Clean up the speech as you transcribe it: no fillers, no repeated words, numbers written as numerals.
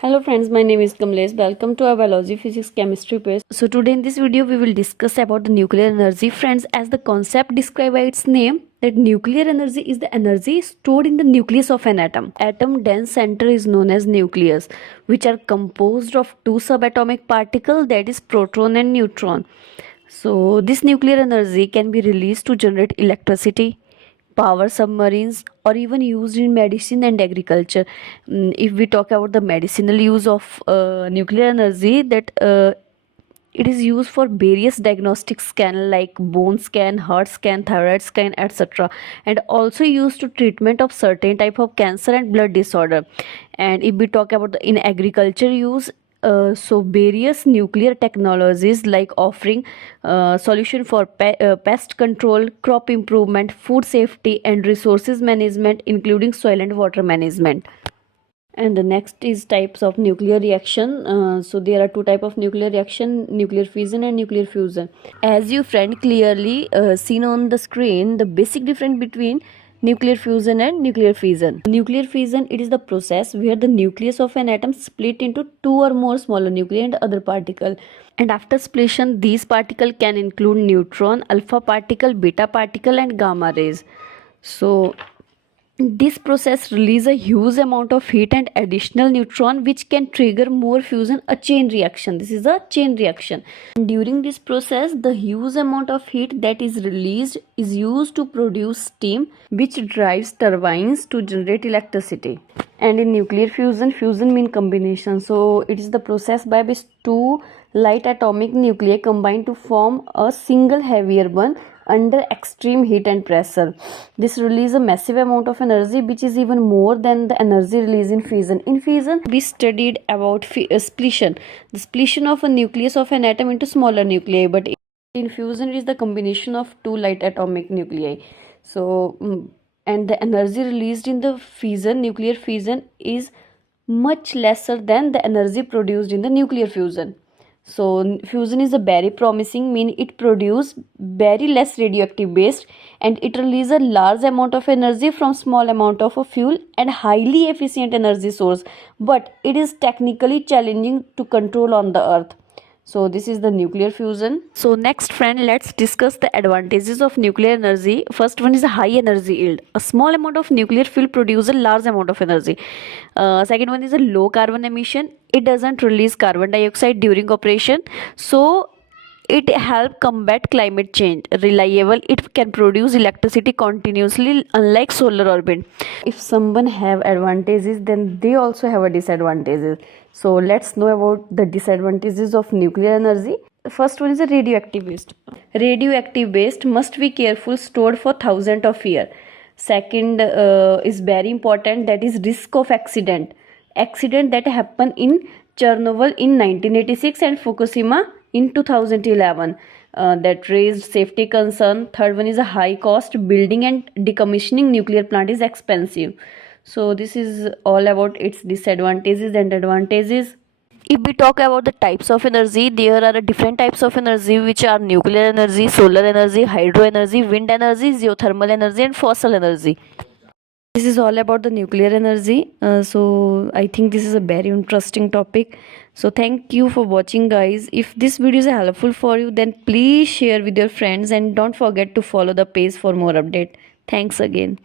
Hello friends, my name is Kamlesh. Welcome to our biology, physics, chemistry page. So today in this video we will discuss about the nuclear energy. Friends, as the concept described by its name, that nuclear energy is the energy stored in the nucleus of an atom. Atom dense center is known as nucleus, which are composed of two subatomic particles, that is proton and neutron. So this nuclear energy can be released to generate electricity, power submarines, or even used in medicine and agriculture. If we talk about the medicinal use of nuclear energy, that it is used for various diagnostic scan like bone scan, heart scan, thyroid scan, etc., and also used to treatment of certain type of cancer and blood disorder. And if we talk about the in agriculture use, so various nuclear technologies like offering solution for pest control, crop improvement, food safety, and resources management, including soil and water management. And the next is types of nuclear reaction. So there are two type of nuclear reaction: nuclear fission and nuclear fusion. As you friend clearly seen on the screen, the basic difference between nuclear fusion and nuclear fission. Nuclear fission, it is the process where the nucleus of an atom split into two or more smaller nuclei and other particle. And after splition, these particle can include neutron, alpha particle, beta particle, and gamma rays. So this process releases a huge amount of heat and additional neutron, which can trigger more fusion, a chain reaction. This is a chain reaction. And during this process, the huge amount of heat that is released is used to produce steam, which drives turbines to generate electricity. And in nuclear fusion, fusion means combination. So it is the process by which two light atomic nuclei combine to form a single heavier one under extreme heat and pressure. This releases a massive amount of energy, which is even more than the energy released in fission. In fission, we studied about splition, the splition of a nucleus of an atom into smaller nuclei, but in fusion it is the combination of two light atomic nuclei. So and the energy released in the fission, nuclear fission, is much lesser than the energy produced in the nuclear fusion. So fusion is a very promising, mean it produce very less radioactive waste, and it release a large amount of energy from small amount of a fuel and highly efficient energy source, but it is technically challenging to control on the earth. So this is the nuclear fusion. So next friend, let's discuss the advantages of nuclear energy. First one is a high energy yield. A small amount of nuclear fuel produces a large amount of energy. Second one is a low carbon emission. It doesn't release carbon dioxide during operation. So it help combat climate change. Reliable, it can produce electricity continuously, unlike solar or wind. If someone have advantages, then they also have a disadvantages. So let's know about the disadvantages of nuclear energy. The first one is a radioactive waste. Radioactive waste must be careful stored for thousands of years. Second is very important, that is risk of accident that happened in Chernobyl in 1986 and Fukushima in 2011. That raised safety concern. Third one is a high cost. Building and decommissioning nuclear plant is expensive. So this is all about its disadvantages and advantages. If we talk about the types of energy, there are different types of energy, which are nuclear energy, solar energy, hydro energy, wind energy, geothermal energy, and fossil energy. This is all about the nuclear energy. So I think this is a very interesting topic. So thank you for watching, guys. If this video is helpful for you, then please share with your friends and don't forget to follow the page for more update. Thanks again.